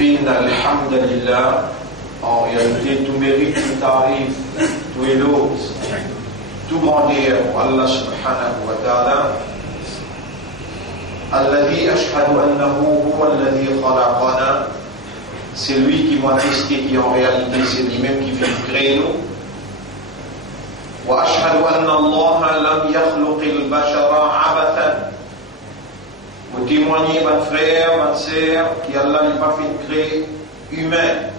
إن الحمد لله en réalité tout mérite, tout arrive, tout éloge, tout grandeur pour Allah subhanahu wa ta'ala الذي أشهد أنه هو الذي خلقنا, c'est lui qui m'a attesté qui en réalité c'est lui-même qui fait créer nous. وأشهد أن الله لم يخلق البشر عبثا, vous témoignez votre frère, votre sœur, qu'Allah n'a pas fait créer humain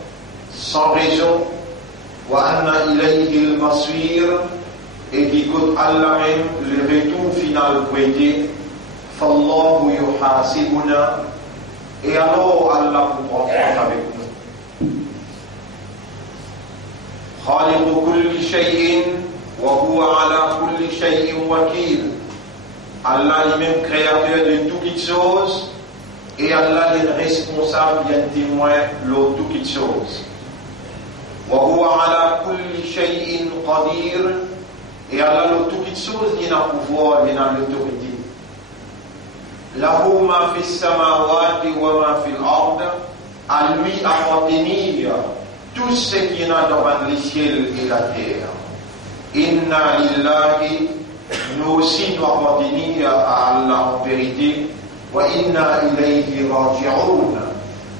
sans raison. وأن إليه المصير, et qu'écoute Allah même le retour final pour aider. فالله يحاسبنا, et alors Allah vous prend compte avec nous. خالق كل شيء وهو على كل شيء وكيل, Allah lui-même créateur de toutes choses, et Allah est responsable, bien témoin de toutes choses. وهو على كل شيء قدير, et Allah de toutes choses, il a pouvoir, il a l'autorité. له ما في السماوات وما في الأرض, à lui appartenir tout ce qui est dans les cieux et la terre. Inna lillahi, nous aussi nous appartenir à Allah en vérité. Wa inna ilayhi raji'un,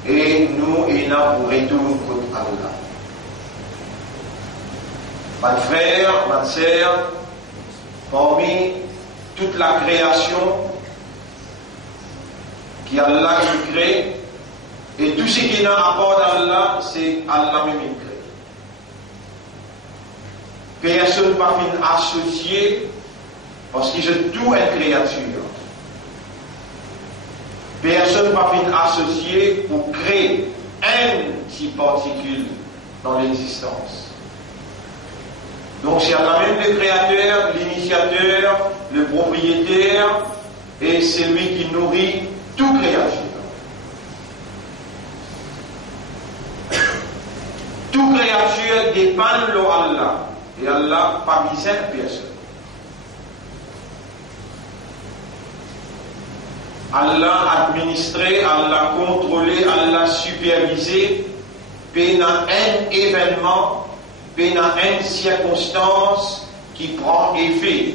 et nous et nous pour retour contre Allah. Mes frères, mes sœurs, parmi toute la création qui Allah qui crée, et tout ce qui est dans rapport d'Allah, c'est Allah même qui crée. Personne ne peut pas associer, parce que c'est tout une créature. Personne ne peut pas associer pour créer un petit particule dans l'existence. Donc c'est Allah même le créateur, l'initiateur, le propriétaire, et c'est lui qui nourrit toute créature. Toute créature dépend de Allah, et Allah pas misère personne. Allah administré, Allah contrôlé, Allah supervisé, pendant un événement, pendant une circonstance qui prend effet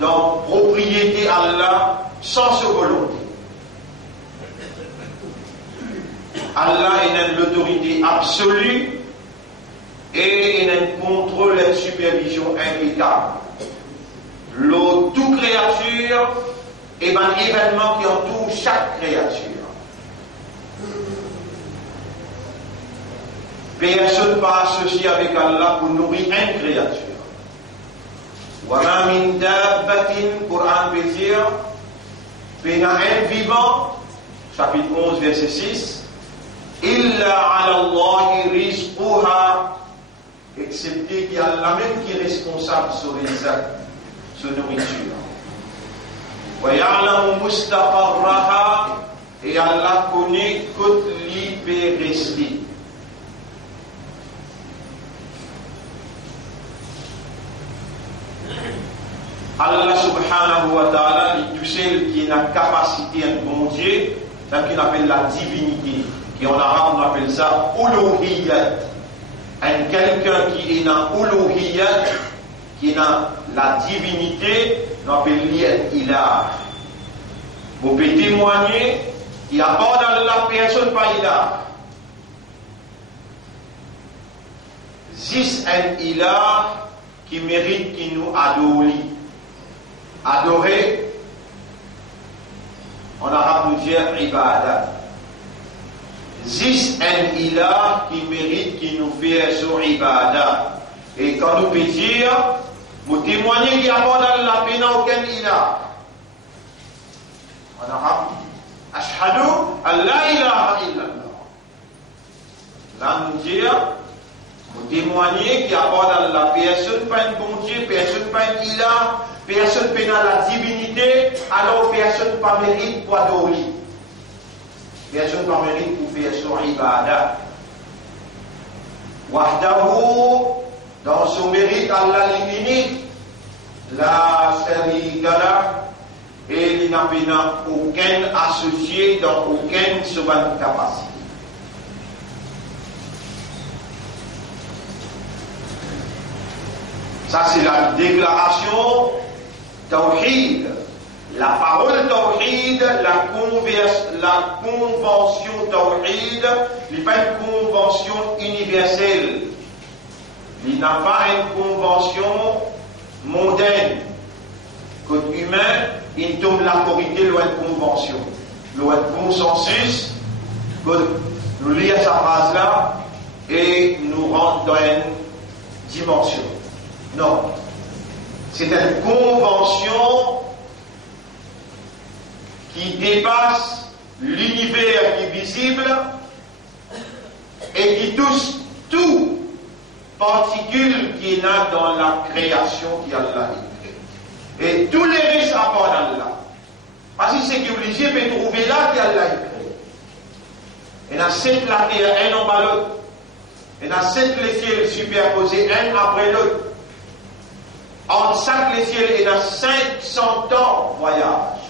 dans propriété Allah sans sa volonté. Allah est l'autorité absolue et il a un contrôle et une supervision impeccable. Toute créature est un événement qui entoure chaque créature. Personne ne peut associer avec Allah pour nourrir une créature. وَمَا مِن دَابَّةٍ, Coran veut dire, pendant un vivant, chapitre 11, verset 6, إِلَّا عَلَى اللَّهِ رِزْقُهَا, excepté qu'il y a Allah même qui est responsable sur les actes, sur nourriture. وَيَعْلَمُ مُسْتَقَرَّهَا, et Allah connaît toute l'hyperresté. Allah subhanahu wa ta'ala, il tout seul qui a la capacité de bon Dieu, c'est ce qu'on appelle la divinité, qui en arabe on appelle ça uluhiyyat. Quelqu'un qui est dans uluhiyyat, qui est dans la divinité, on appelle l'ilah. Vous pouvez témoigner qu'il n'y a pas dans la personne pas ilah. Zis un ilah qui mérite qu'il nous adore. Adorer, en arabe nous dit ibadat. Zis un ilah qui mérite qu'il nous fait sur ibadat. Et quand nous pouvons dire, vous témoignez qu'il n'y a pas dans la peine aucun ilah. En arabe, ashhadu an la ilaha illallah. Là nous dit, vous témoignez qu'il n'y a pas dans la personne, pas une bon Dieu, personne, pas un ilah. Personne peut dans la divinité, alors personne pas mérite pour adorer. Personne pas mérite pour faire son ibadah. Wahdahu, dans son mérite, Allah l'unique, la sharika, et il n'a aucun associé dans aucune seconde capacité. Ça, c'est la déclaration Tawhid. La parole Tawhid, la convention Tawhid, n'est pas une convention universelle. Il n'a pas une convention mondaine. Côté humain, il tombe l'autorité loin de convention, loin de consensus. Nous lisons cette phrase-là et nous rentrons dans une dimension. Non. C'est une convention qui dépasse l'univers qui est visible et qui touche tout particule qui est là dans la création qui Allah a créée. Et tous les risques apportent Allah. Parce que c'est que l'Égypte peut trouver là qui Allah a créé. Et dans cette la terre, un en bas l'autre. Et dans cette les ciels superposés, un après l'autre. Entre chaque les ciels et dans 500 ans voyage.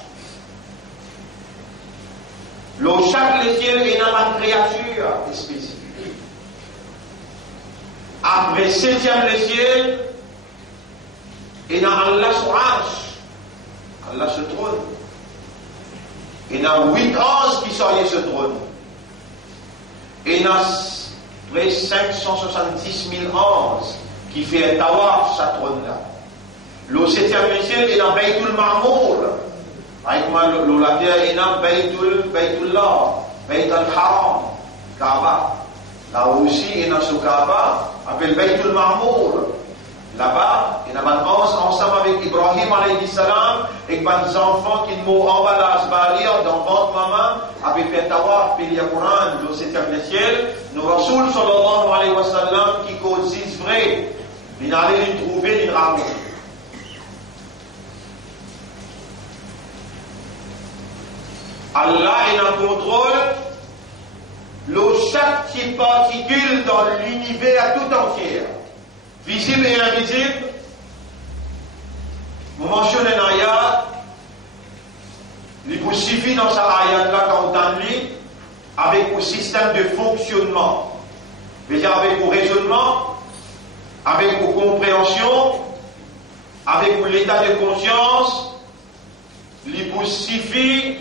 Chaque les ciels est dans une créature spécifique. Après 7e les ciels, et dans Allah sur arche, Allah se trône. Et dans 8 anges qui sont sur ce trône. Et dans près 570 000 anges qui fait un tawaf sur ce trône-là. Le 7e les ciels est dans Baytul Ma'mour. Avec moi, la terre est dans Baytullah, Bayt al-Haram, Kaaba. Là aussi, il y a ce Kaaba, appelé Baytul Ma'mour. Là-bas, il y a un ange ensemble avec Ibrahim alayhi salam, et des enfants qui m'ont emballé à dans votre maman, avec le tawaf, puis le Coran, le 7e ciel, nous Rasoul sallallahu alayhi wa sallam, qui causent vrai, il allait les trouver, les raconter. Allah est en contrôle de chaque petite particule dans l'univers tout entier, visible et invisible. Vous mentionnez un ayat, il vous suffit dans cette ayat-là quand vous entendez, avec un système de fonctionnement, c'est-à-dire avec vos raisonnements, avec vos compréhensions, avec l'état de conscience, il vous suffit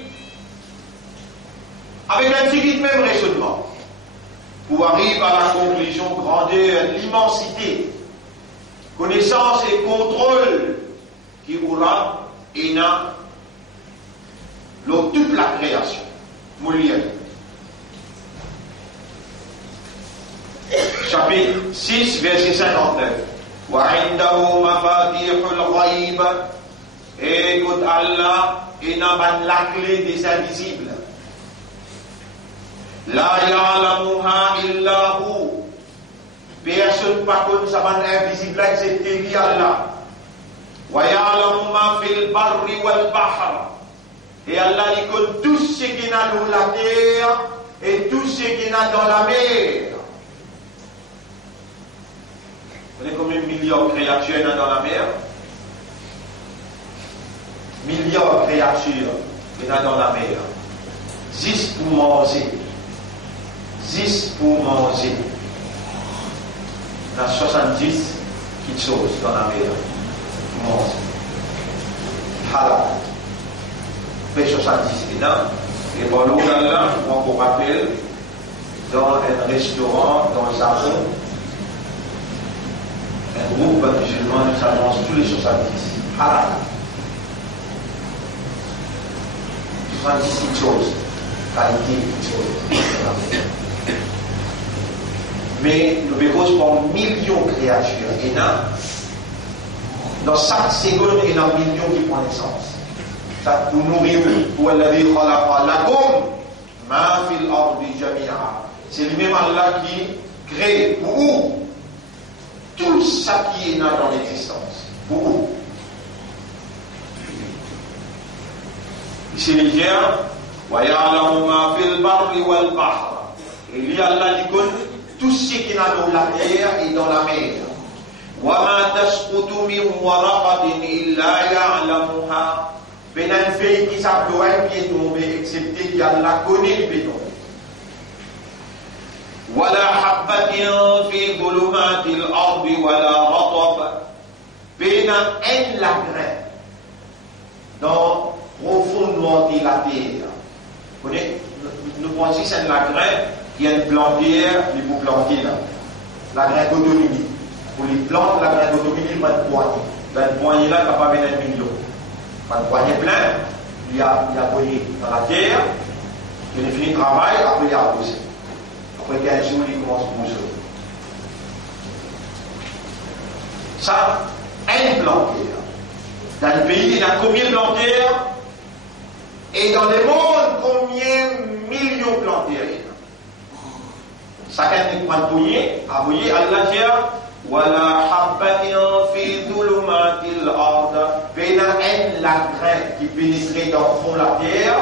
avec un petit même raisonnement, pour arriver à la conclusion grandeur, l'immensité, connaissance et contrôle qui aura et n'a toute la création. Moulier. Chapitre 6, verset 59. وعنده مفاتيح الغيب. Et écoute Allah, et n'a pas la clé des invisibles. La ya'lamuha illa hu. Personne pas connu ça va invisible excepté lui Allah. Wa ya'lamu ma fil barri wal bahr. Et Allah il connaît tout ce qui est dans la terre et tout ce qui est dans la mer. Vous savez combien de milliards de créatures dans la mer? Milliards de créatures dans la mer. 10 pour manger. 10 pour manger. Il y a 70 petites choses dans la mer. Pour manger. Halal. Fait 70 dedans. Et bon, là, on vous rappelle, dans un restaurant, dans un Japon, un groupe de musulmans s'annonce tous les 70. Halal. 70 petites choses. Qualité de petites choses. Mais nous vivons pour millions de créatures. Et dans chaque seconde, il y a un million qui prend naissance. Ça pour nourrir, pour الذي خلق لكم ما في الأرض جميعا. C'est lui-même Allah qui crée pour vous tout ça qui est dans l'existence. Pour vous. Ici, il dit وَيَعْلَمُ مَا فِي الْبَرِّ وَالْبَحْرِ. Et lui, Allah dit tout ce qui est dans la terre et dans la mer. وَمَا تَسْقُطُ مِنْ وَرَقَةٍ إِلَّا يَعْلَمُهَا. Ben un feuille qui s'appelle qui est tombé, excepté qu'Allah connaît le béton. وَلَا حَبَّةٍ فِي ظُلُمَاتِ الْأَرْضِ وَلَا رَطَبٍ. un la grain dans profondément de la terre. Vous connaissez, nous pensons que c'est la grain qui est une plantière, il faut planter là. La grain d'autonomie. Pour les plantes, la grain d'autonomie, il va être poignée. Une poignée là, capable de 1 million. Une poignée plein, il y a poigné dans la terre, il a fini le travail, après il a posé. Après 15 jours, il commence à pousser. Ça, une plantière. Dans le pays, il y a combien de plantières? Et dans le monde, combien de millions de plantières? Chacun qui prend le poignet, a voyé Allah dit Wala habbatin fi dhulumatil ard. Péna en la grain qui pénétrait dans le fond de la terre,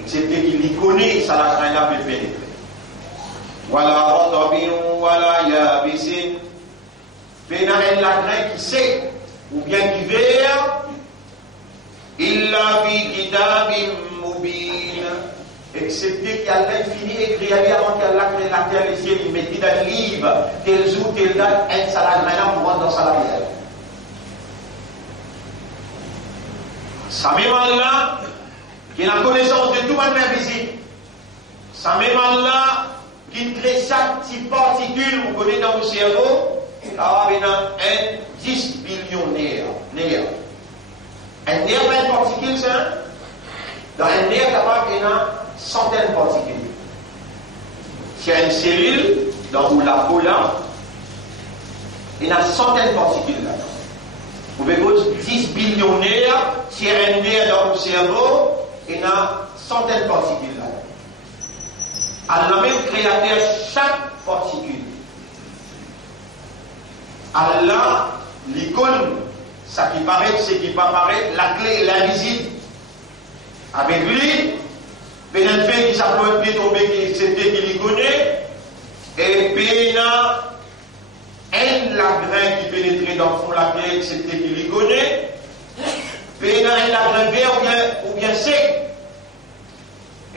excepté qu'il y connaît, ça la grain là peut pénétrer. Wala radabin wala yabisin. Péna en la grain qui sait, ou bien qui vert, illa fi kitabim mubin. Excepté qu'il y a l'infini écrit avant qu'il y a la terre, les cieux, il mettait dans le livre, tel jour, telle date, un salarié pour rentrer dans sa salarié. Ça même Allah, qui a la connaissance de tout le monde invisible. Ça même Allah, qui crée chaque petite particule, vous connaissez dans vos cerveaux, là, il y a un 10 billion nerfs. Un nerf, une particule, ça, dans un nerf, il y a centaines de particules. S'il y a une cellule dans où la peau là, il y a centaines de particules là. Vous pouvez dire 10 billions nerfs, s'il y a un nerf dans le cerveau, il y a centaines de particules là. Allah même créateur chaque particule. Allah, l'icône, ça qui paraît, ce qui pas paraît, la clé est l'invisible. Avec lui, Pénan fait qui s'appelle pied tombé, qui accepté qu'il y connaît, et Pénan aime la grain qui pénétrait dans le fond de la terre, accepté qu'il y connaît, Pénan aime la grain vert ou bien sec,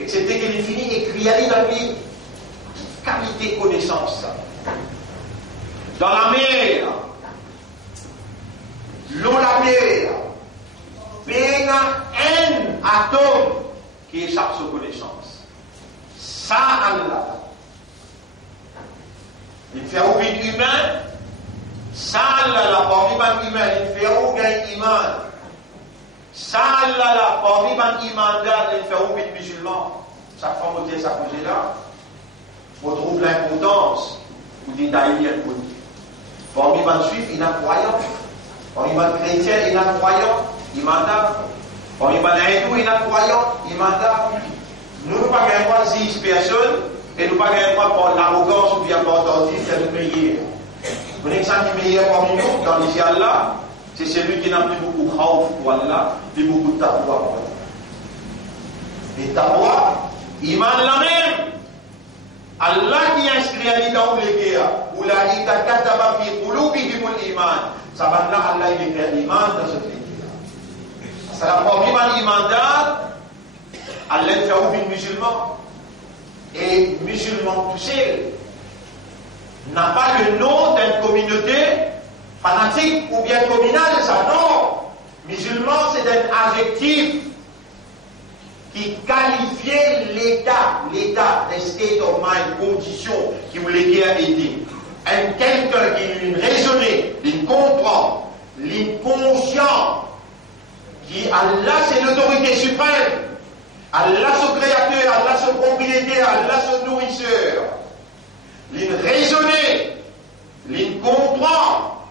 accepté qu'il est fini, écrit à dans le livre. Qualité connaissance. Dans la mer, l'eau la terre, Pénan un atome qui échappe sa connaissance. Ça, Allah. Il fait aucun humain. Ça, Allah, parmi les humains, il fait aucun iman. Ça, Allah, parmi les imans, il fait aucun musulman. Chaque fois que vous dites ça, vous êtes là, vous trouvez l'importance, vous dites d'ailleurs, parmi les juifs, il y a un croyant. Parmi les chrétiens, il y a un croyant. Il manda. Parmi les hindous, il y a un croyant. Il manda. Nous ne pas gagner 6 personnes et nous ne pas gagner par l'arrogance ou bien par l'ordine de nous payer. Vous savez qui est meilleur parmi nous dans les Allah, c'est celui qui n'a plus beaucoup de khawf pour Allah, plus beaucoup de taqwa pour Allah. Et taqwa, iman la même. Allah qui inscrit à l'ident de l'éguerre, ou la ita kataba fi qulubihimul iman. Ça va là, Allah il écrit l'iman dans cette éguerre. Ça la parmi l'iman d'Ad, Allah fait ouvrir musulman. Et musulman tout seul n'a pas le nom d'une communauté fanatique ou bien communale, ça non. Musulman c'est un adjectif qui qualifiait l'état, des state of mind, condition qui voulait guerre aider. Un quelqu'un qui raisonné, qui comprend, qui conscient, qui Allah c'est l'autorité suprême. Allah son créateur, Allah son propriétaire, Allah son nourrisseur. L'in raisonner, l'in comprend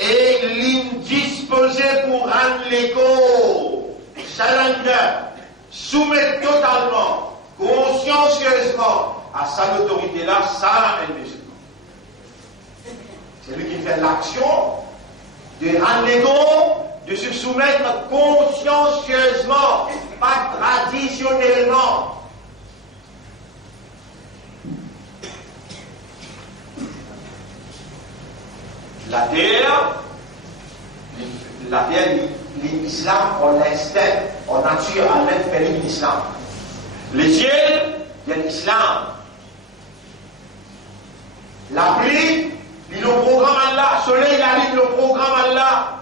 et l'in disposé pour rendre l'écho. Challenger, soumettre totalement, consciencieusement à sa autorité là, ça est musulman. C'est lui qui fait l'action de rendre l'écho, de se soumettre consciencieusement, pas traditionnellement. La terre, l'islam, on l'instinct, on nature, on l'inférit l'islam. Les ciels, il y a l'islam. La pluie, il le programme Allah. Le soleil, il arrive, le programme Allah.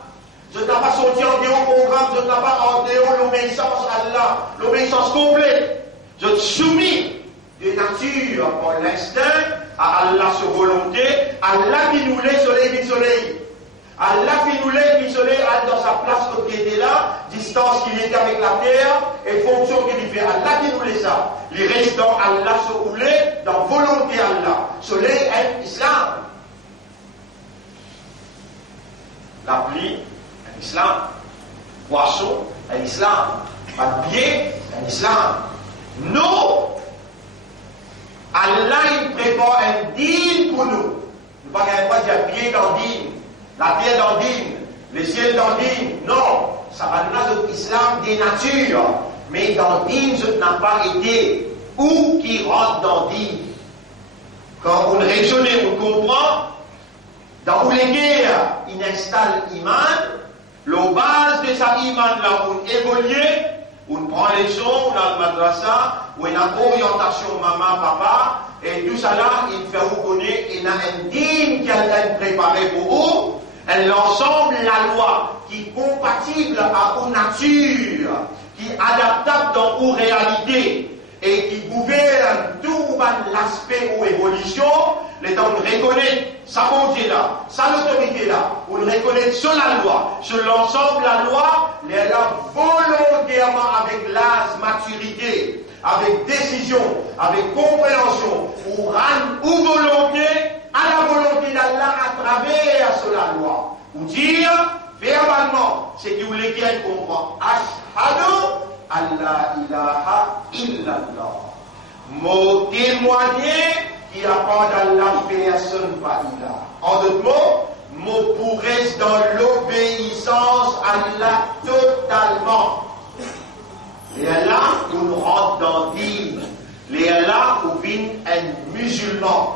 Je ne t'ai pas sorti en dehors programme, je ne t'ai pas en dehors l'obéissance à Allah, l'obéissance complète. Je te soumis de nature pour l'instinct à Allah sur volonté, Allah qui nous laisse soleil. Allah qui nous laisse du soleil dans sa place qui était là, distance qu'il était avec la terre, et fonction qu'il fait. Allah qui nous laisse ça. Il reste dans Allah se rouler, dans volonté Allah. Soleil est l'islam. La pluie, est l'islam. Poisson, est l'islam. Papier, est l'islam. Nous, Allah il prépare un dîme pour nous. Nous ne pouvons pas dire pied dans dîme. La pierre d'Andine, le ciel d'Andine, non, ça va nous donner l'islam des natures. Mais d'Andine, je n'ai pas été. Où qui rentre d'Andine? Quand on raisonne, on comprend, dans où les guerres, il installe l'iman, la base de sa iman là, on évolue, on prend les sons, on a le madrasa, on a une orientation maman, papa, et tout ça là, il fait reconnaître, il y a un dîme qui a été préparé pour vous. L'ensemble, la loi qui est compatible à vos natures, qui est adaptable dans vos réalités et qui gouverne tout l'aspect ou évolution, les temps on reconnaît sa bonté là, sa autorité là, on reconnaît sur la loi, sur l'ensemble la loi, les là volontairement avec l'âge, maturité, avec décision, avec compréhension, ou rendre ou volonté à la volonté d'Allah à travers sur la loi. Ou dire verbalement, c'est que vous voulez bien comprendre. Ashhadu alla ilaha illallah. Mot témoigner qu'il n'y a pas d'Allah, personne pas ilah. En d'autres mots, mot pour rester dans l'obéissance à Allah totalement. Et là, on rentre dans l'île. Et là, on vient un musulman.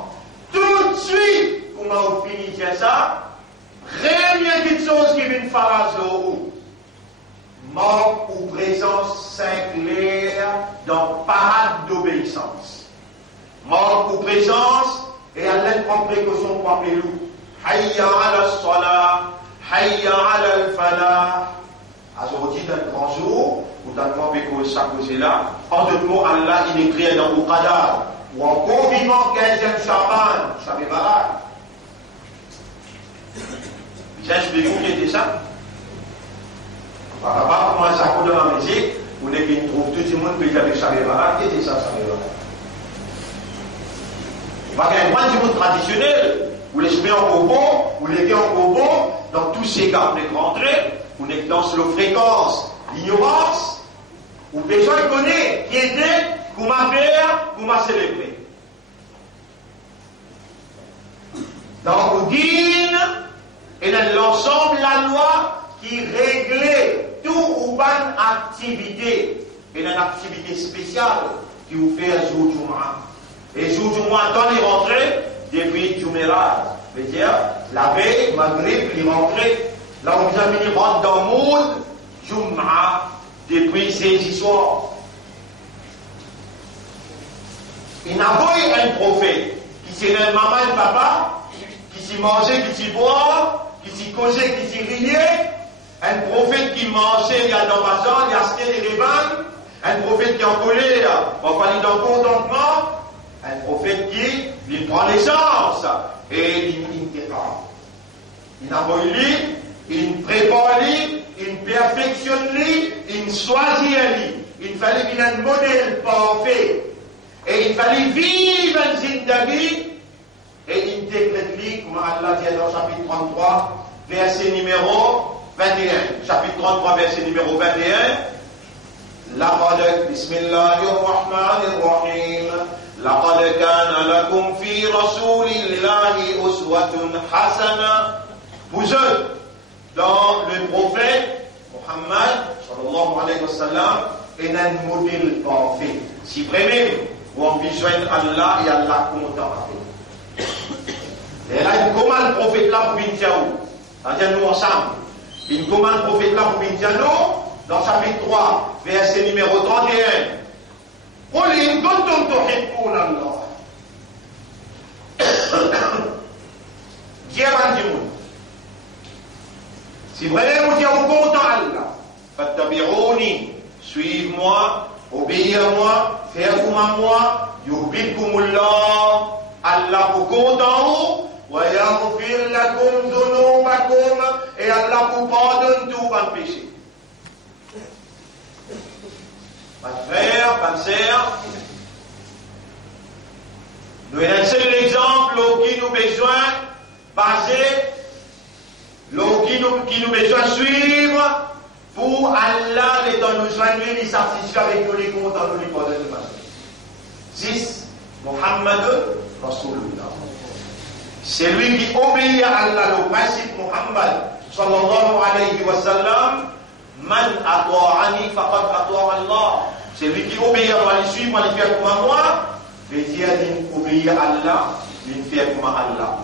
Tout de suite, comment on finit ça? Rien de chose qui vient faire manque ou présence singulière dans parade d'obéissance. Manque ou présence, et Allah prend précaution pour appeler nous. Hayya ala salah, hayya ala al-falah. Aujourd'hui, dans le grand jour, ou dans le grand pécole, ça cause là, en deux mots, Allah, il écrit dans le Qadar, ou en convivant 15e Shaban, Shabbat Barak. J'explique qui était ça. Par rapport à comment ça coule dans la musique, on est qui trouve tout le monde qui avec Shabbat Barak, qui était ça, Shabbat Barak. Il va y avoir un monde traditionnel, où les chemins en Bobo, où les gars en Bobo, dans tous ces cas, on est rentré, on est dans la fréquence, l'ignorance, où les gens connaissent qui était, comment faire, comment célébrer. Dans le dîne, et dans l'ensemble, la loi qui réglait tout ou bonne activité, et dans l'activité spéciale qui vous fait un jour du mois. Et jour du mois, quand il rentrait, depuis Jumeirah, c'est-à-dire la veille, Maghrib, il rentrait. Là, on vient venir rentrer dans le monde, Jum'a, depuis ces histoires. Il n'a pas eu un prophète qui s'est un maman et papa, qui s'y mangeait, qui s'y boit, qui s'y causait, qui s'y riait. Un prophète qui mangeait, il y a dans ma zone, il y a acheté des rébans. Un prophète qui en collait, on va aller dans le contentement. Un prophète qui, il prend l'essence et il défend. Il n'a pas eu lui, il prépare lui, il perfectionne lui, il choisit lui. Il fallait qu'il ait un modèle parfait. Et il fallait vivre un zindagi. Et il décrète lui, comme Allah dit dans le chapitre 33, verset numéro 21. Chapitre 33, verset numéro 21. لقد بسم الله الرحمن الرحيم لقد كان لكم في رسول الله أسوة حسنة. Vous êtes dans le prophète Muhammad sallallahu alayhi wa sallam est un modèle parfait. Si vraiment vous besoin Allah et Allah content avec. Et là il commande le prophète là pour venir où? C'est-à-dire nous ensemble. Il commande le prophète là pour venir nous. Dans chapitre 3, verset numéro 31. قُلْ إِن كُنتُمْ تُحِبُّونَ اللَّهَ. Dieu va dire, si vraiment vous dites Wattabi'uni, suive-moi, obéis à moi, fais comme à moi, yuhibbukumullah, Allah vous compte en haut, wa yaghfir lakum dhunubakum, et Allah vous pardonne tous vos péchés. Pas de frère, pas de sœur, nous avons un seul exemple qui nous besoin baser, qui nous besoin suivre pour Allah les dans nous joindre, les satisfaire avec nous les comptes dans nous les comptes de façon. 6. Muhammad Rasulullah. C'est lui qui obéit à Allah, le principe Muhammad sallallahu alayhi wa sallam. Man ata'ani faqad ata'a Allah. C'est lui qui obéit à Allah, il suit, moi, il fait comme moi. Mais Dieu dit obéir à Allah, il fait comme Allah.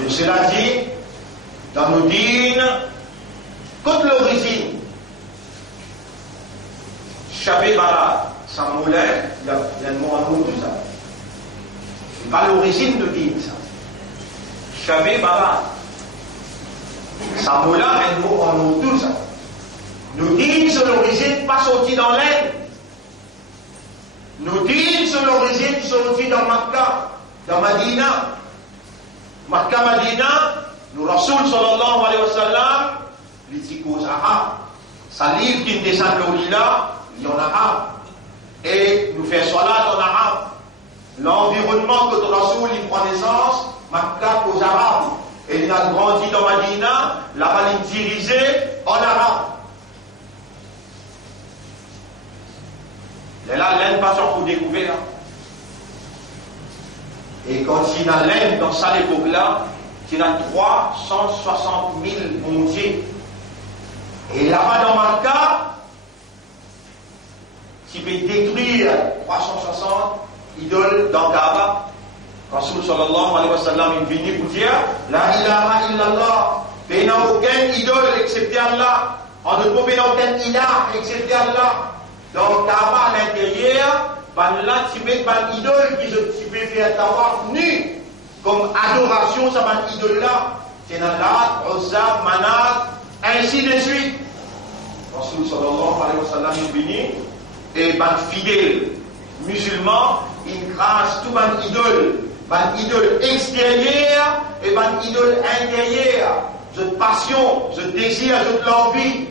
Donc cela dit, dans nos dînes, toute l'origine, Shabé Barat, sans moulin, il y a un mot en nous, tout ça. C'est pas l'origine de dîne, ça. Shabé Barat. Sans moulin, un mot en nous, tout ça. Nos dînes, sur l'origine, pas sortis dans l'Inde. Nos dînes, sur l'origine, sortis dans Makkah, dans Madina. Makkah, Madina, nous Rasoul sallallahu alayhi wa sallam, les ticos arabes. Sa livre qui descend de là, il y en a arabe. Et nous faisons salat en arabe. L'environnement que le Rasoul il prend naissance, Makkah aux arabes. Et il a grandi dans Madina, là-bas il dirigeait en arabe. Et là, l'Inde passe pour découvrir. Et quand il y a l'Inde dans cette époque-là, il y a 360 000 mondiers. Et là-bas dans Makkah, tu peux détruire 360 idoles dans Kaaba. Rasoul sallallahu alayhi wa sallam est venu pour dire La ilaha illallah. Il n'y a aucun idole excepté Allah. On ne peut pas aucun ilah excepté Allah. Donc Kaaba à l'intérieur, là tu mets une idole qui tu peux faire tawaf nu. Comme adoration, ça va une idole là. C'est Nalat, Uzza, Manat, ainsi de suite. Rasoul sallallahu alayhi wa sallam est venu et fidèle musulman, il crache tout une idole extérieure et une idole intérieure. Je passion, je désire, je l'envie,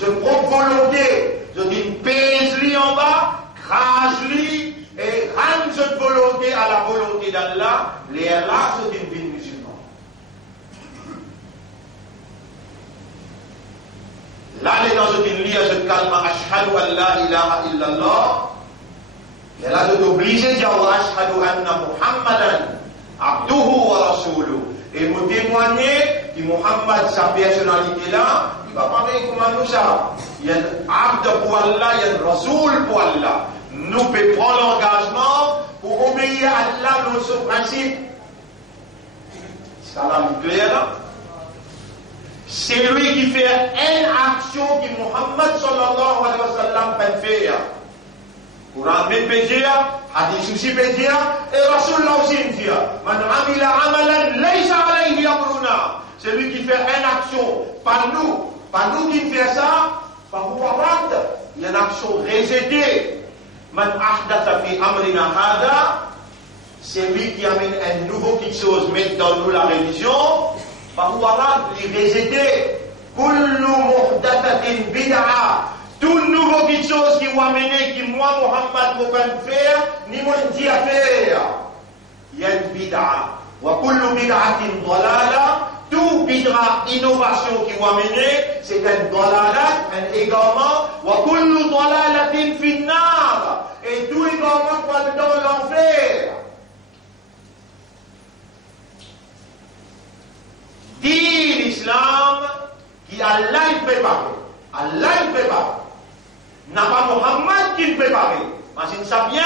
je propre volonté, je dis pèse-lui en bas, crache-lui et rends cette volonté à la volonté d'Allah, les Allah, c'est une vie musulmane. Là, les dans une ligne, je calme, ashhadu an la ilaha illallah. Et là, je t'oblige à dire, ashhadu anna Muhammadan, abduhu wa rasuluhu. Et vous témoignez que Muhammad, sa personnalité là, il va parler comme nous ça. Il y a un abd pour Allah, il y a un rasoul pour Allah. Nous pouvons prendre l'engagement pour obéir à Allah dans ce principe. Ça là, clair là. C'est lui qui fait une action que Muhammad sallallahu alayhi wa sallam peut faire. Quran peut dire, hadith aussi peut dire, et Rasulullah aussi peut dire. Man amila amalan laysa alayhi amruna. C'est lui qui fait une action, pas nous qui fait ça, pas vous il y a une action rejetée. Man ahdatha fi amrina hada, c'est lui qui amène un nouveau quelque chose, met dans nous la religion, pas vous il est rejeté. Kullu muhdathatin bid'a. Tout nouveau quelque chose qui va amener, qui moi, Muhammad, ne peux pas faire, ni moi, je dis à faire. Il y a une bid'a. Wa kullu bid'atin dalala. Tout bid'a, innovation qui va amener, c'est un dalalat, un égarement. Wa kullu dalalatin finnar. Et tout égarement va dans l'enfer. Dit l'islam qui Allah il prépare. Allah il prépare. N'a pas Muhammad qui le prépare. Imagine ça bien.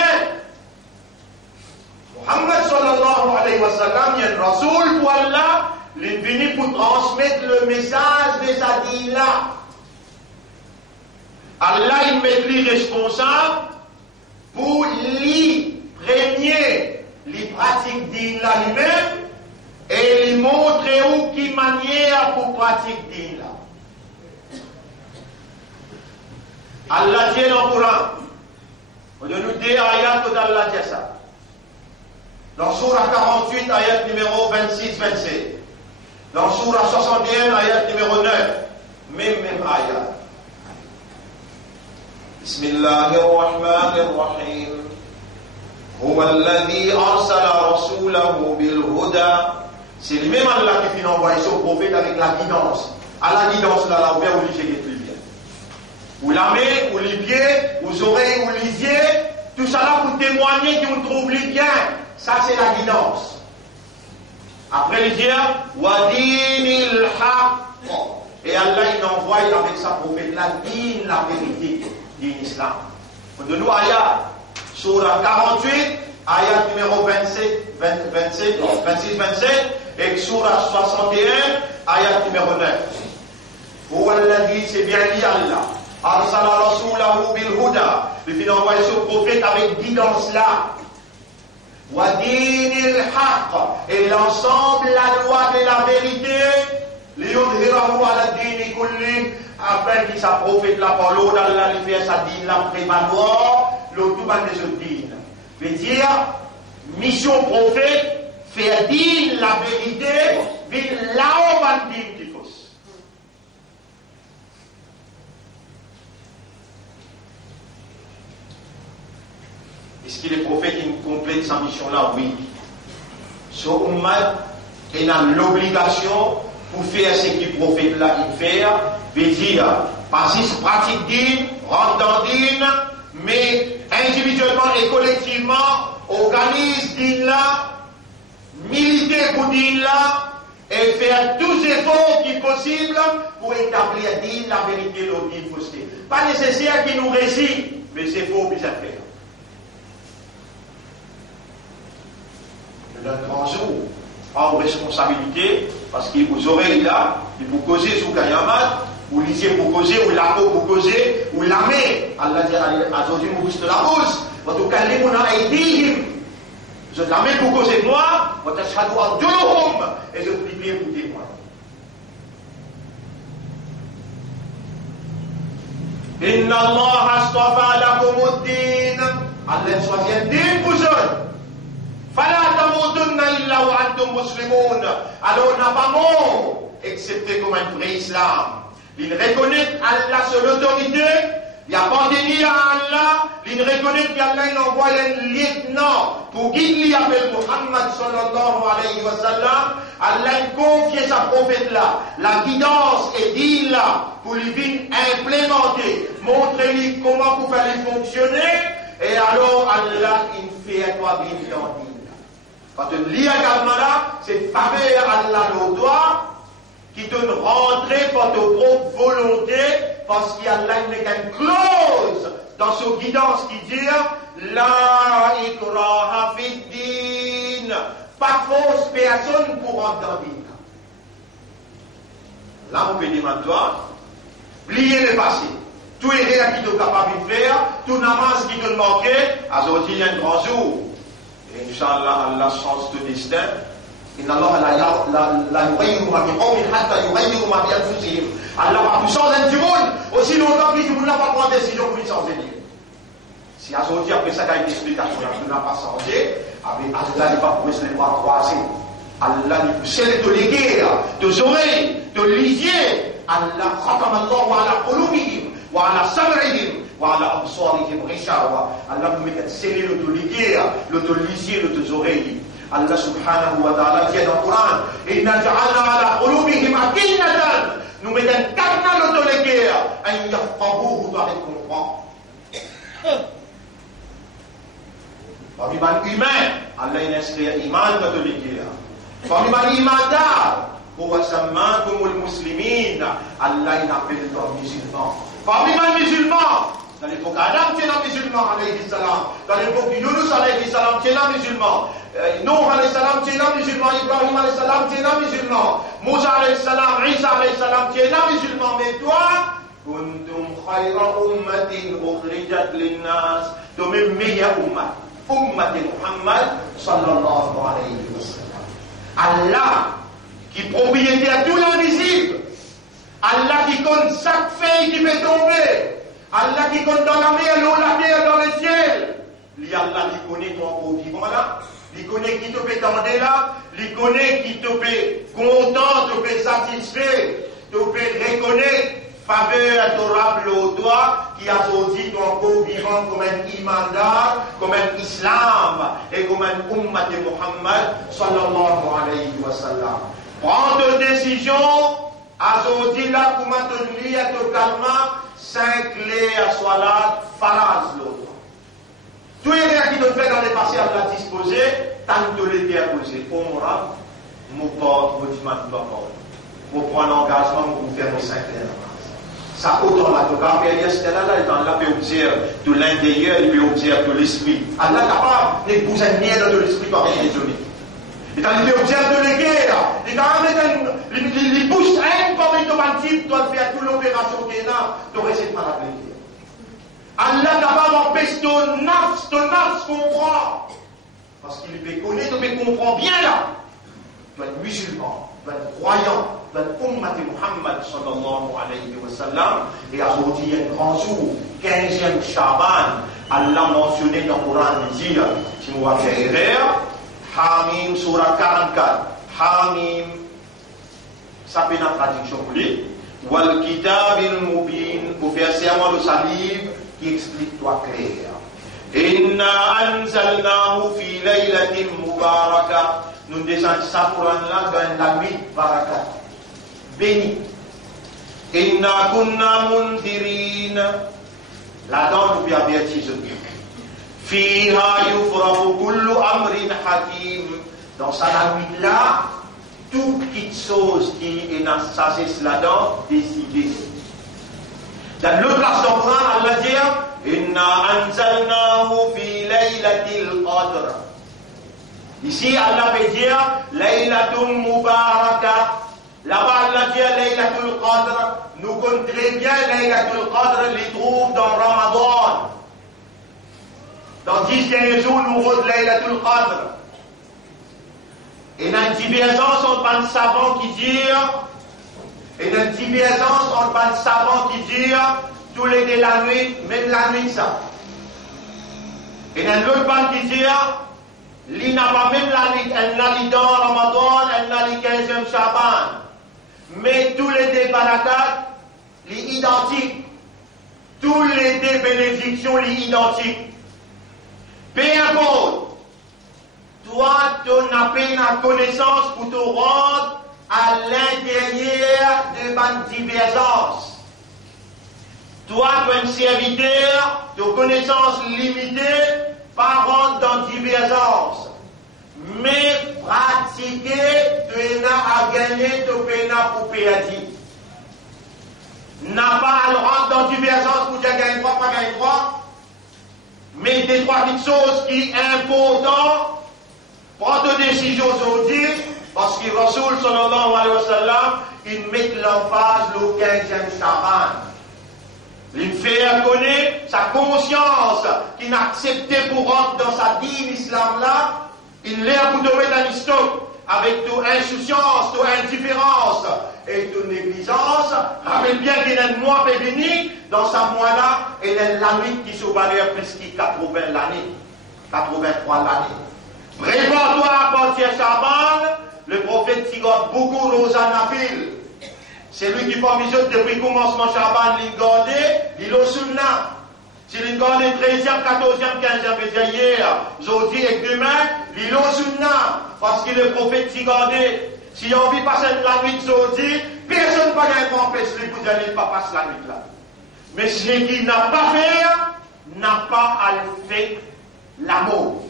Muhammad sallallahu alayhi wa sallam, il y a un rasoul pour Allah, il est venu pour transmettre le message de sa dîne là. Allah il met lui responsable pour lui premier, lui pratique dîne là lui-même et lui montrer où qui manière pour pratiquer dîne là. Allah dit dans le Coran, on nous dit ayat que Allah dit ça. Dans Surah 48, ayat numéro 26-27. Dans Surah 61, ayat numéro 9. Même ayat. Bismillahirrahmanirrahim. Huwa alladhi arsala rasulahu bil huda. C'est lui-même Allah qui finit envoyer son prophète avec la guidance. À la guidance, là, la ouvert, vous lisez les plus bien. Ou la main, ou les pieds, ou oreilles, ou les yeux, tout ça là pour témoigner qu'on trouve les bien. Ça, c'est la guidance. Après, il dit, Wadinil haqq. Et Allah, il envoie avec sa prophète la dîne, la vérité, din islam. De nous, ayat, surah 48, ayat numéro 26-27, et surah 61, ayat numéro 9. Oualladhi, c'est bien dit Allah. Arsala rasulahu bil huda. Il fait envoyer ce prophète avec guidance là. Wadinil haqq. Et l'ensemble, la loi de la vérité. Liyudhirahu ala dini kulli. Après qu'il sa prophète la parole d'Allah, il fait sa dîne la prévaloir. L'autre des autres dînes. Veut dire, mission prophète, faire dîne la vérité, vit là-haut van dîne qui faut. Est-ce qu'il est prophète qui complète sa mission-là? Oui. Ce Ummah est dans l'obligation pour faire ce que le prophète-là fait, veut dire, passer pratique dîne, rentre dans dîne, mais individuellement et collectivement, organise dîne-là, militer pour dîne-là, et faire tous les efforts qui sont possibles pour établir dîne, la vérité, le dîne fausseté. Pas nécessaire qu'il nous réussit, mais c'est faux, puis ça fait. Un grand jour, en responsabilité, parce que vous aurez là, il vous causer sous Kayamat, vous lisez pour causer, ou la peau pour causer, ou la main. Allah dit à Zodi Moubous de la bouche, votre kalimuna aidihim. Vous êtes la main pour causer de moi, votre ashadu arjuluhum, et je prie bien pour témoigner. Inna Allah astafa lakumuddin. Allah choisit un din pour eux. Fala tamutunna illa wa antum muslimun. Alors on n'a pas mort, excepté comme un vrai islam. Il reconnaît Allah sur l'autorité, il n'y a pas déni à Allah, il reconnaît qu'Allah il envoie un lieutenant pour guider l'appel Muhammad sallallahu alayhi wa sallam. Allah il confie sa prophète là, la guidance et dit là, pour lui venir implémenter, montrer-lui comment vous fallait fonctionner, et alors Allah il fait à toi bien dans dit. Quand tu lis également là, c'est faveur Allah le doigt qui te rentrer par ta propre volonté, parce qu'il y a là une clause dans sa guidance qui dit La ikraha fid din. Pas force personne pour rentrer dans le din. Là, on peut dire maintenant, oubliez le passé. Tout est rien qui est capable de faire, tout namaz qui te manquait, à il y a un grand jour. Inch'Allah, Allah change de destin. Inna Allah la yughayyiru ma biqawmin hatta yughayyiru ma bi anfusihim. Allah va tout changer du monde aussi longtemps que tout le monde n'a pas pris décision pour changer. Si aujourd'hui après ça il y a une explication, il n'a pas changé, Allah n'est pas pour se les bras croisés. Allah n'est pour celle de l'éguer, de oreilles, de lisier. Allah khatama Allah ala qulubihim wa ala sam'ihim. Voilà, absorber Rishawa. Allah vous met à sceller l'autoliguer, l'autolisier, l'autosoreille. Allah subhanahu wa ta'ala dit dans le Coran, Inna ja'alna ala qulubihim akinnatan. Nous mettons un carnal l'autoliguer, un yafqahuhu doit être comprendre. Parmi les humains, Allah a inscrit l'iman l'autoliguer. Parmi les imandar, pour wasammankum al-muslimin, Allah a appelé les musulmans. Parmi les musulmans, dans l'époque Adam, c'est un musulman, alayhi salam. Dans l'époque Yunus, alayhi salam, c'est un musulman. Nuh, alayhi salam, c'est un musulman. Ibrahim, alayhi salam, c'est un musulman. Moussa, alayhi salam, Isa, alayhi salam, c'est un musulman. Mais toi, kuntum khayra ummatin ukhrijat linnas. Tu es meilleure ummat. Ummat Muhammad, sallallahu alayhi wa sallam. Allah, qui est propriétaire de tout l'invisible. Allah qui compte chaque feuille qui peut tomber. Allah qui compte dans la mer, l'eau, la terre, dans le ciel. Allah qui connaît ton corps vivant là. Il connaît qui te peut tendre là. Il connaît qui te peut content, te peut satisfait, te peut reconnaître faveur adorable au toi qui a sorti ton corps vivant comme un imandar, comme un islam et comme un ummat de Muhammad sallallahu alayhi wa sallam. Prends tes décisions, à sorti là, comment te lier totalement, 5 clés à Salat, Faraz l'autre. Tout les gens qui te fait dans les passés à la disposer, tant de l'été à poser. Pour moi, mon porte, mon dimanche, mon prendre l'engagement, mon faire mon 5 clés. Ça autant là, donc quand il y a ce là, il peut observer de l'intérieur, il peut observer de l'esprit. Allah est capable d'épouser un lien dans l'esprit par les raisonner. Il peut observer de l'éguerre, il pousse un comme il te type, doit faire toute l'opération qu'il y a, de rester par la l'éguerre. Allah est capable d'empêcher ton nafs comprend. Parce qu'il peut connaître, il peut comprendre bien là. Il doit être musulman, il doit être croyant. Ummat Muhammad sallallahu alayhi wa sallam, et aujourd'hui il y a un grand jour, 15e Shaban, Allah mentionné dans le Coran, il dit, si vous va faire erreur, Hamim, surah 44, Hamim, ça fait une traduction pour lui, Wal Kitab il-Mubin, pour faire serment de sa livre, qui explique toi clair. Inna anzalnahu fi laylatin mubaraka, nous descendons ça pour Allah dans la nuit barakat. Béni. Inna kunna mundirin. Là-dedans, nous avertir ce Dieu. Fiha yufrahu kullu amrin hakim. Dans sa nuit-là, toute petite chose qui est dans sa là-dedans, décidée. Dans l'autre version, Allah dit Inna anzalnahu fi laylatil qadr. Ici, Allah veut dire Laylatum Mubaraka. Là-bas, Allah dit Laylatul Qadr. Nous connaissons très bien Laylatul Qadr, les trouve dans Ramadan. Dans 10 derniers jours, nous voyons Laylatul Qadr. Et il y a une divergence entre les savants qui disent, tous les de la nuit, même la nuit ça. Et il y a une autre bande qui dit, il n'a pas même la nuit, elle n'a ni dans Ramadan, elle n'a ni 15e Shaban. Mais tous les deux barakats, les identiques. Tous les deux bénédictions, les identiques. Peu importe, toi, tu n'as pas la connaissance pour te rendre à l'intérieur de ma divergence. Toi, tu es un serviteur de connaissances limitées, pas rendre dans divergence. Mais pratiquer, tu n'as à gagner, tu n'as pour perdre. N'a pas à rentrer dans divergence pour dire gagner droit, pas gagner droit. Mais des trois petites choses qui sont importantes, prends des décisions aujourd'hui, parce que Rasoul sallallahu alayhi wa sallam, il met l'emphase le 15e Shaban. Il fait connaître sa conscience qu'il n'a accepté pour rentrer dans sa dîme islam là. Il l'air pour te mettre en stock avec toute insouciance, toute indifférence et toute négligence. Rappelle bien qu'il y a un mois béni dans sa mois là et il y a la nuit qui se valait plus que 80 l'année, 83 l'année. Prépare-toi à partir de Shaban, le prophète Tigor beaucoup Rosanafil. C'est lui qui forme depuis le commencement Shaban, il gardait, il est au sunna. Si il garde 13e, 14e, 15e, hier, aujourd'hui et demain, il est au sunna. Parce que le prophète s'y gardait. Si on vit passer la nuit aujourd'hui, personne ne va empêcher lui pour dire qu'il ne va pas passer la nuit là. Mais celui qui n'a pas fait, n'a pas à le faire l'amour.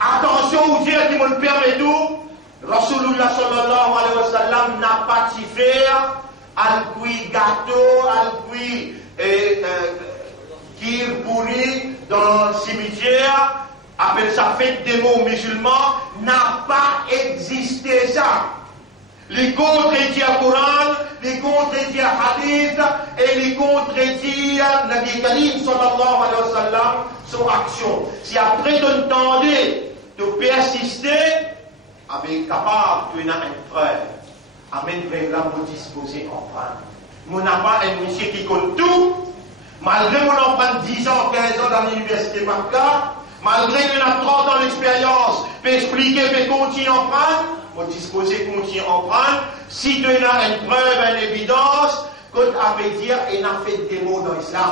Attention aux dieux qui me permet tout. Rasulullah sallallahu alayhi wa sallam n'a pas si faire al-kui gâteau, al-kui qui pourri dans le cimetière, appelle ça fête des mots musulmans, n'a pas existé ça. Les contredisent le Coran, les contredisent le Hadith et les contredisent Nabi Karim sallallahu alayhi wa sallam, son action. Si après de tendre de persister, avec capable de un frère, amène vers là pour disposer en prendre. Mon n'a pas un monsieur qui compte tout. Malgré qu'on en prenne 10 ans, 15 ans dans l'université Marca, malgré qu'on a 30 ans d'expérience, peut expliquer, peut continuer à en prendre, faut disposer, continuer à en prendre. Si tu as une preuve, une évidence, qu'on a fait dire, et n'a fait des mots dans l'islam.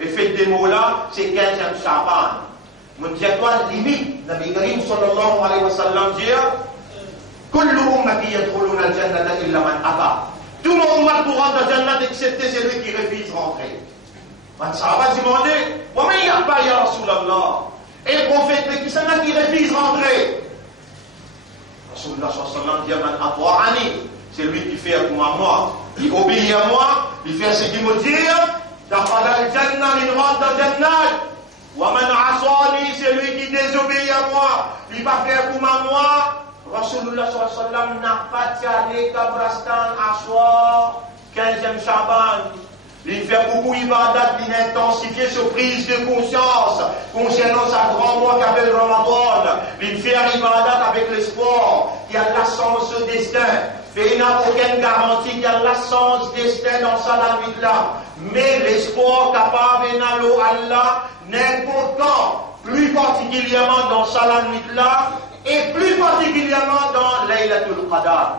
Et fait des mots là, c'est 15e Shaban. Mon toi limite, Nabi Karim sallallahu alayhi wa sallam dit, Kullu ummati yadkhuluna al-jannata illa man aba. Tout mon ummat pour rentrer dans la Jannah, excepté celui qui refuse rentrer. Les Sahaba demandaient, wa man ya'ba ya Rasulallah. Et le prophète, qui s'en a qui refuse rentrer. Rasulullah sallallahu alayhi wa sallam dit, man atwa'ani. C'est lui qui fait comme à moi. Il obéit à moi, il fait ce qu'il me dit. Dakhala al-jannah, il rentre dans la Jannah. Wa man asani, c'est lui qui désobéit à moi. Il va faire comme à moi. Rasulullah sallallahu alayhi wa sallam n'a pas tiré Kabrastan à soir, 15e Shaban. Il fait beaucoup d'ibadat, il intensifie sa prise de conscience concernant sa grand mois qu'avait le Ramadan. Il fait ibadat avec l'espoir qu'il y a la sens au destin. Il n'a aucune garantie qu'il y a la sens destin dans sa vie là. Mais l'espoir capable de Allah n'importe quand, plus particulièrement dans sa vie là, et plus particulièrement dans Laylatul Qadar.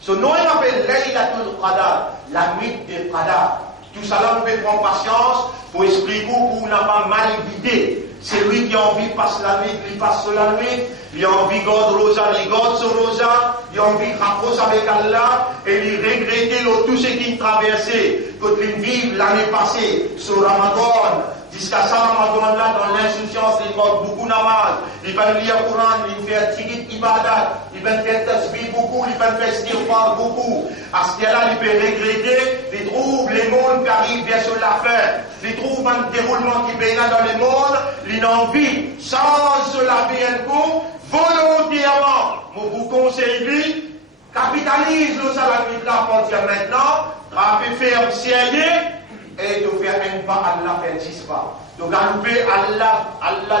Ce nom il appelle Laylatul Qadar, la nuit de Qadar. Tout ça là, vous pouvez prendre patience pour expliquer pour n'a pas mal d'idées. C'est lui qui a envie de passer la nuit, il passe la nuit, il a envie de garder rosa, il garde ce rosa, il a envie de rapprocher avec Allah, et il regrette tout ce qu'il traversait, quand il vit l'année passée, sur Ramadan. Jusqu'à ça, Ramadan là, dans l'insouciance, il porte beaucoup de namaz, il va lire le Coran, il fait tigit ibadat, il va faire tasbih beaucoup, il va faire istighfar beaucoup. À ce là il peut regretter, il trouve les mondes qui arrivent bien sur la fin, il trouve un déroulement qui vient dans les mondes, il a envie, sans se laver un coup, volontairement, vous conseille lui, capitalise le salami là, pour dire maintenant, rapide ferme, sérieux, et de faire un pas, Allah fait 10 pas. Donc, Allah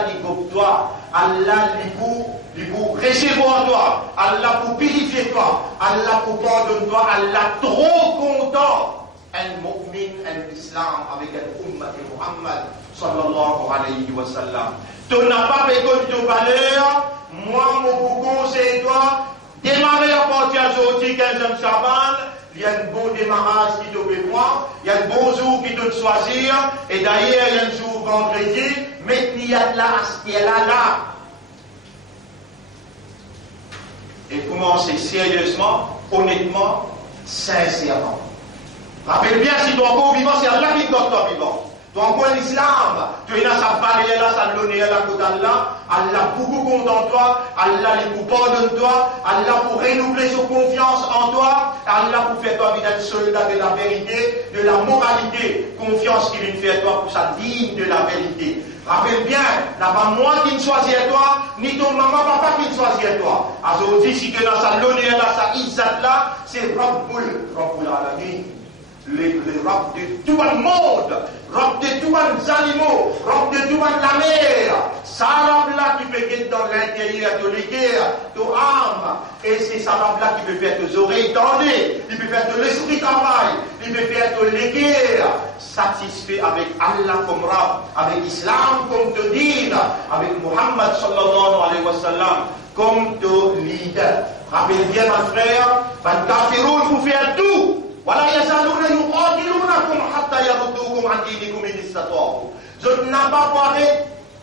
dit pour toi, Allah dit pour recevoir toi, Allah pour purifier toi, Allah pour pardonner toi, Allah trop content. Un mu'min, un islam avec un ummat de Muhammad sallallahu alayhi wa sallam. Tu n'as pas besoin de valeur, moi, mon conseil toi, démarrer à partir de 15e Shaban. Il y a un bon démarrage qui doit prendre, il y a un bon jour qui doit choisir, et d'ailleurs il y a un jour vendredi, mais il y a là, il y a là. Et commencer sérieusement, honnêtement, sincèrement. Rappelle bien, si tu es encore vivant, c'est Allah qui doit toi vivant. Tu es encore l'islam, tu es là, ça valait là, ça l'honneur là, côté Allah, Allah beaucoup content de toi, Allah les pardonne toi, Allah pour renouveler sa confiance en toi, Allah pour faire toi être soldat de la vérité, de la moralité, confiance qu'il vient faire toi pour ça digne de la vérité. Rappelle bien, n'a pas moi qui ne choisit toi, ni ton maman, papa qui ne choisit toi. Aujourd'hui, si tu es dans sa l'honneur là, sa izzat là, c'est Rabbul Alamin. Les robes de tout le monde, robes de tous les animaux, robes de toute la mer, sa robe là qui peut être dans l'intérieur de l'éguerre, de âme, et c'est sa robe là qui peut faire tes oreilles tendues, il peut faire de l'esprit travail, il peut faire de l'éguerre, satisfait avec Allah comme robe, avec l'islam comme te guide, avec Muhammad sallallahu alayhi wa sallam comme te leader. Rappelez bien ma frère, van kafiroun pour faire tout. ولا يزالون يقاتلونكم حتى يردوكم عن دينكم إن استطاعوا. Je n'ai pas parlé,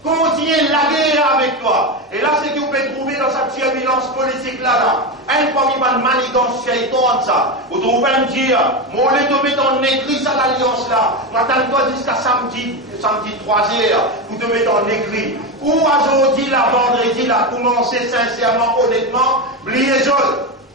continuer la guerre avec toi. Et là, c'est que vous pouvez trouver dans cette turbulence politique là. Un fois, il va manigance shaitan ça. Vous trouvez un dire, moi, on est tombé dans l'église à l'alliance là. M'attends-toi jusqu'à samedi 3h. Vous te mettez en église. Ou aujourd'hui, la vendredi, là, commencez sincèrement, honnêtement, bliez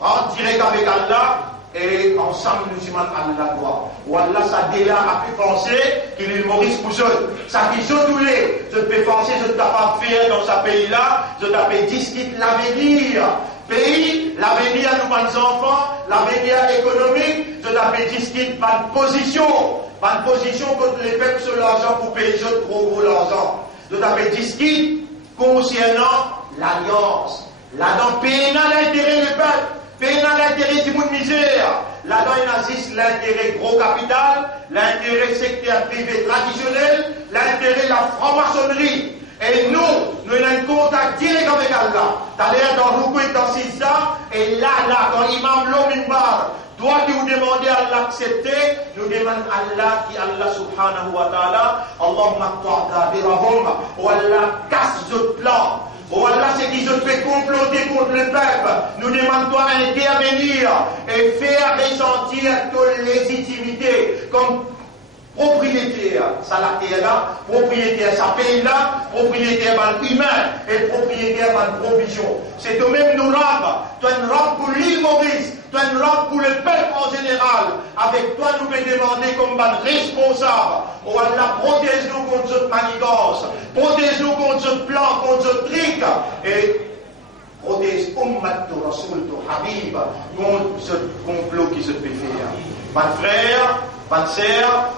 en direct avec Allah. Et ensemble, nous sommes à la gloire. Wallah, ça déjà a pu penser qu'il est Maurice Poussol. Ça qui se doulait. Je peux penser, je ne t'ai pas fait dans ce pays-là. Je t'ai discuté l'avenir. Pays, l'avenir à nos enfants, l'avenir économique. Je t'ai discuté par position. Par position contre les peuples sur l'argent pour payer les autres gros l'argent. Je t'ai discuté concernant l'alliance. Là, dans pays, l'intérêt du peuple. Pays dans l'intérêt du monde misère, Là-dedans, il existe l'intérêt gros capital, l'intérêt sectaire privé traditionnel, l'intérêt de la franc-maçonnerie. Et nous avons un contact direct avec Allah. D'ailleurs, dans Rukou et dans Sissa, et là, quand Imam Lomimbar doit nous demander à l'accepter, nous demandons à Allah qui Allah subhanahu wa ta'ala, Allahumma ta'tabirahum, ou Allah casse ce plan. Oh Allah, c'est qu'ils ont fait comploter contre le peuple. Nous demandons à intervenir et faire ressentir toute légitimité comme propriétaire, ça la terre là, propriétaire, ça pays là, propriétaire ban humain et propriétaire ban provision. C'est au même nous rab, toi une rab pour l'île Maurice, toi une rab pour le peuple en général. Avec toi, nous pouvons demander comme ban responsable. Oh Allah, protège-nous contre cette manigance, protège-nous contre ce plan, contre ce trick et protège Ummat to Rasoul to Habib contre ce complot qui se fait faire. Mon frère, ma sœur,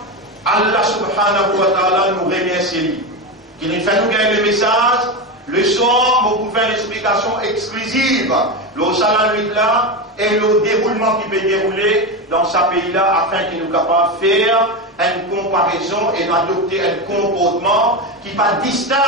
Allah subhanahu wa ta'ala nous remercie. Qu'il nous fait nous gagner le message. Le soir, nous pouvons faire l'explication exclusive. Le salam là et le déroulement qui peut dérouler dans ce pays-là afin qu'il nous capable de faire une comparaison et d'adopter un comportement qui va disturber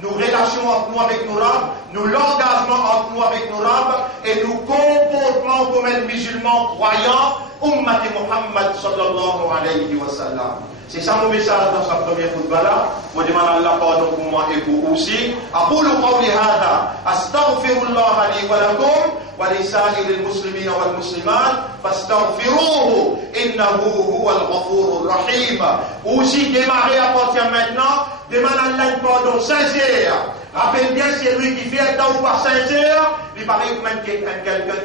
nos relations entre nous avec nos rabbes, nos l'engagement entre nous avec nos rabbes et nos comportements comme un musulman croyant, Ummat Muhammad sallallahu alayhi wa sallam. C'est ça mon message dans sa première khutbah là. Je demande à Allah pardon pour moi et pour vous aussi. أقول قولي هذا أستغفر الله لي ولكم ولسائر المسلمين والمسلمات فاستغفروه إنه هو الغفور الرحيم. Aussi démarrer à partir maintenant. Demande à Allah pardon sincère. Rappelle bien c'est lui qui fait un temps ou par sincère. Il paraît que même quelqu'un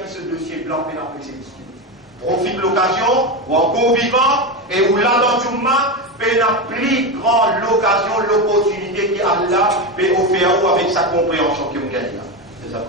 qui se dossier blanc mais n'a plus profite de l'occasion, ou en convivant, et où là dans tout le monde, ben la plus grande l'occasion, l'opportunité qu'Allah peut offrir ou avec sa compréhension qui vous gagne là. C'est ça.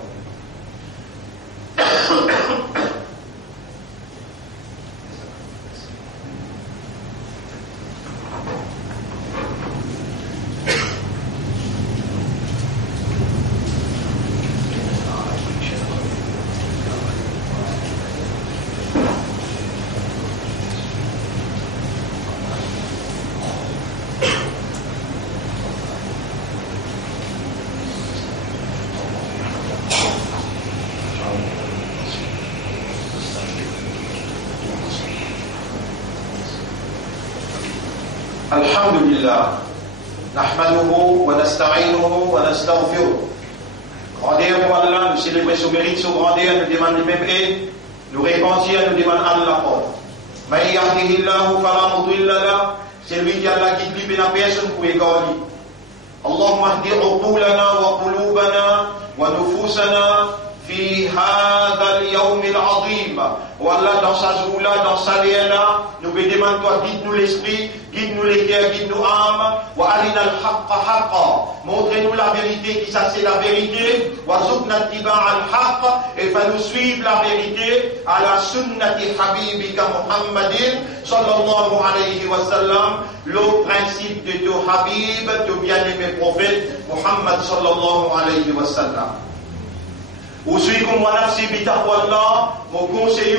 الحمد لله نحمده ونستعينه ونستغفره. Grandeur pour Allah, nous célébrer son mérite, son grandeur, nous demandons même aide, nous repentir, nous demandons Allah pardon. من يهده الله فلا مضل له. C'est lui qui a la guide libre et la personne pour égaler. اللهم اهد عقولنا وقلوبنا ونفوسنا في هذا اليوم العظيم. Voilà, dans sa jour-là, dans sa léa-là, nous vous demandons, toi, guide-nous l'esprit, guide-nous les cœurs, guide-nous âmes. Wa alina al-haqqa haqqa. Montrez-nous la vérité, qui ça c'est la vérité. Wa zubna tiba al-haqq. Et va nous suivre la vérité à la sunnati habibika Muhammadin sallallahu alayhi wa sallam. Le principe de ton habib, ton bien-aimé prophète Muhammad sallallahu alayhi wa sallam. أوصيكم ونفسي بتقوى الله. Mon conseil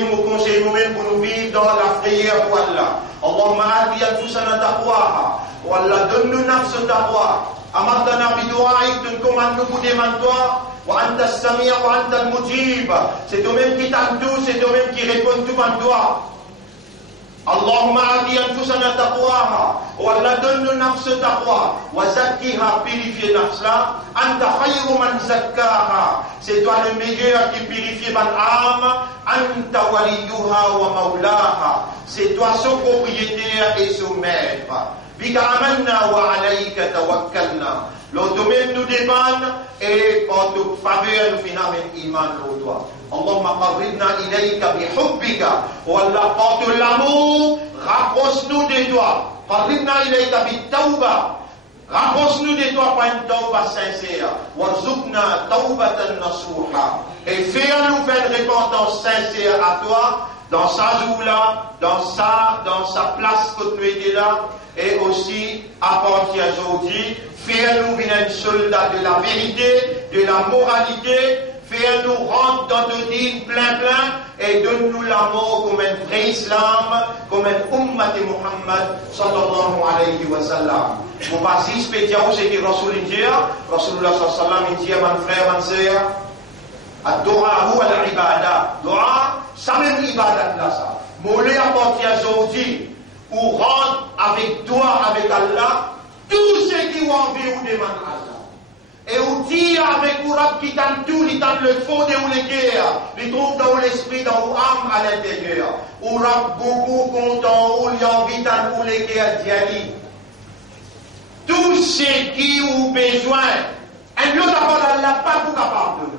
nous-mêmes pour nous vivre dans la prière pour Allah. اللهم آت أنفسنا تقواها. والله donne-nous نفس التقوى. أمرتنا بدعائك, tu nous commandes nous pour demander toi. وأنت السميع وأنت المجيب. C'est toi-même qui t'entends, c'est toi-même qui répond tout en toi. اللهم آت أنفسنا تقواها. والله donne-nous نفس التقوى. وزكها, purifier نفس là. أنت خير من زكاها. C'est toi le meilleur qui purifie ma âme. Anta waliyuha wa maulaha. C'est toi son propriétaire et son maître. Bika amanna wa alayka tawakkalna. Le domaine nous dépend et par toute faveur nous finissons avec iman au toi. Allahumma qarribna ilayka bihubbika. Wallah, par tout l'amour, rapproche-nous de toi. Qarribna ilayka bitawba. Rapproche-nous de toi par une tauba sincère. Warzuqna taubatan nasuha. Et fais-nous faire une repentance sincère à toi, dans sa jour-là, dans sa place que tu étais là, et aussi à partir d'aujourd'hui, fais-nous venir un soldat de la vérité, de la moralité, fais-nous rentrer dans le dîne plein et donne-nous l'amour comme un vrai islam, comme un ummat de Muhammad sallallahu alayhi wa sallam. Vous passez, spécial, c'est que Rasulullah sallallahu alayhi wa sallam, il dit à mon frère, ma sœur, ad-du'a huwa al-ibada. Dua, ça même ibadat là, ça. Moulé apporter à Zodi, ou rendre avec toi, avec Allah, tout ce qui ont envie ou demande Allah. Et ou dire avec Ourab qui t'aime tout, il t'aime le fond de ou les guerres, il trouve dans l'esprit, dans l'âme à l'intérieur. Ourab beaucoup content, ou il a envie d'en ou les guerres d'Yali. Tout ce qui ont besoin, un lieu d'abord Allah, pas pour capable de nous.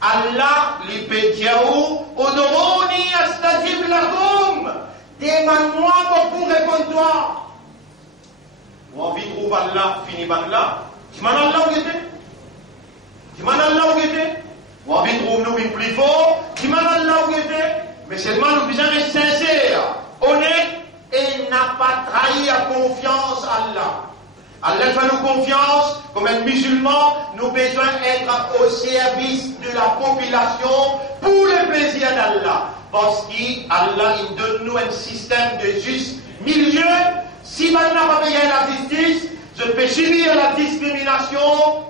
Allah, les pédiaou, odoroni astajib lakum. Demande-moi pour répondre toi. Ou envie de trouver Allah, fini par là. Tu m'en as là où il était? Tu m'en as là où il était? Ou envie de trouver nous plus fort? Tu m'en as là où il était? Mais seulement nous besoin d'être sincères, honnêtes, et n'a pas trahi à confiance à Allah. Allah fait nous confiance, comme un musulman, nous besoin d'être au service de la population pour le plaisir d'Allah. Parce qu'Allah, il donne nous un système de juste milieu. Si maintenant pas payer la justice, je peux subir la discrimination,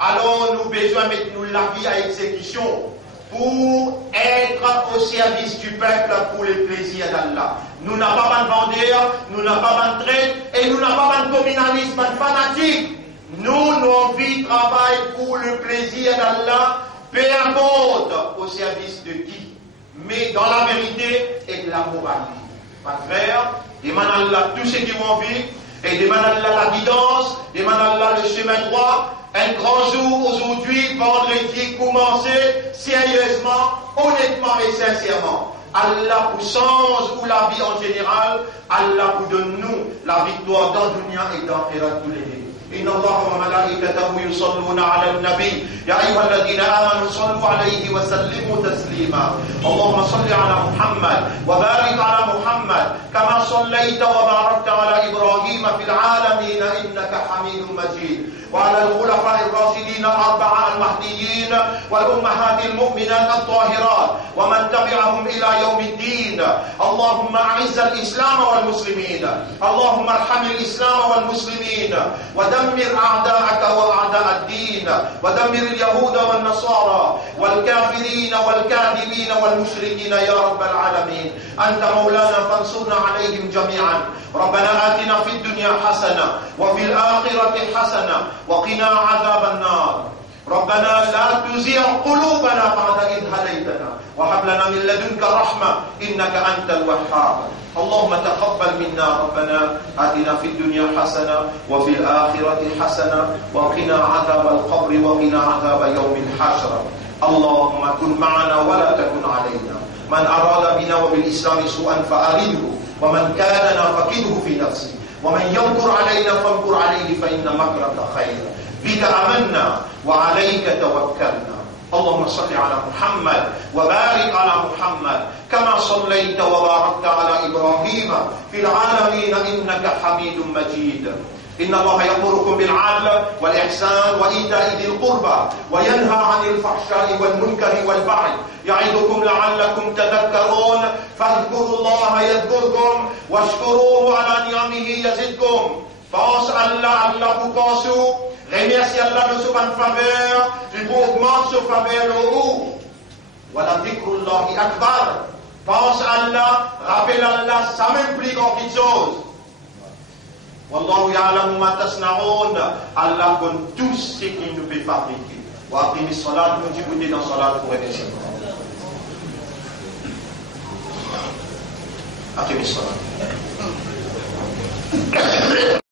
alors nous besoin de mettre nous la vie à exécution pour être au service du peuple pour le plaisir d'Allah. Nous n'avons pas de vendeur, nous n'avons pas de traite et nous n'avons pas de communalisme, de fanatique. Nous envie de travailler pour le plaisir d'Allah, peu importe au service de qui, mais dans la vérité et de la moralité. Mon frère, demande à Allah tout ce qui ont envie et demande à Allah la guidance, demande à Allah le chemin droit. Un grand jour aujourd'hui, vendredi, commencer sérieusement, honnêtement et sincèrement. Allah vous change ou la vie en général, Allah vous donne nous la victoire dans le dunya et dans tous les vies. إن الله وملائكته يصلون على النبي يا أيها الذين آمنوا صلوا عليه وسلموا تسليما اللهم صل على محمد وبارك على محمد كما صليت وباركت على إبراهيم في العالمين إنك حميد مجيد وعلى الخلفاء الراشدين الأربعة المهديين والأمهات المؤمنات الطاهرات ومن تبعهم إلى يوم الدين اللهم أعز الإسلام والمسلمين اللهم ارحم الإسلام والمسلمين ودمر أعداءك وأعداء الدين ودمر اليهود والنصارى والكافرين والكاذبين والمشركين يا رب العالمين أنت مولانا فانصرنا عليهم جميعا ربنا آتنا في الدنيا حسنة وفي الآخرة حسنة وقنا عذاب النار ربنا لا تزغ قلوبنا بعد إذ هديتنا وهب لنا من لدنك رحمة إنك أنت الوهاب اللهم تقبل منا ربنا آتنا في الدنيا حسنة وفي الآخرة حسنة وقنا عذاب القبر وقنا عذاب يوم الحشر اللهم كن معنا ولا تكن علينا من أراد بنا وبالإسلام سوءا فأرده ومن كاننا فكده في نفسه ومن يمكر علينا فامكر عليه فإن مكرك خير بك آمنا وعليك توكلنا اللهم صل على محمد وبارك على محمد كما صليت وباركت على إبراهيم في العالمين إنك حميد مجيد إن الله يأمركم بالعدل والإحسان وإيتاء ذي القربى وينهى عن الفحشاء والمنكر والبغي يعظكم لعلكم تذكرون فاذكروا الله يذكركم واشكروه على نعمه يزدكم pense Allah, Allah vous consomme, remercie Allah de sa faveur, tu augmentes sa faveur le haut. Voilà dhikrullahi akbar. Pense Allah, rappelle Allah, ça m'implique en quelque chose. Wallahu ya'lamu ma tasna'un. Allah connaît tout ce qu'il nous fait fabriquer. Wa aqimi salat, nous t'écouter dans salat pour remercier. Aqimi salat.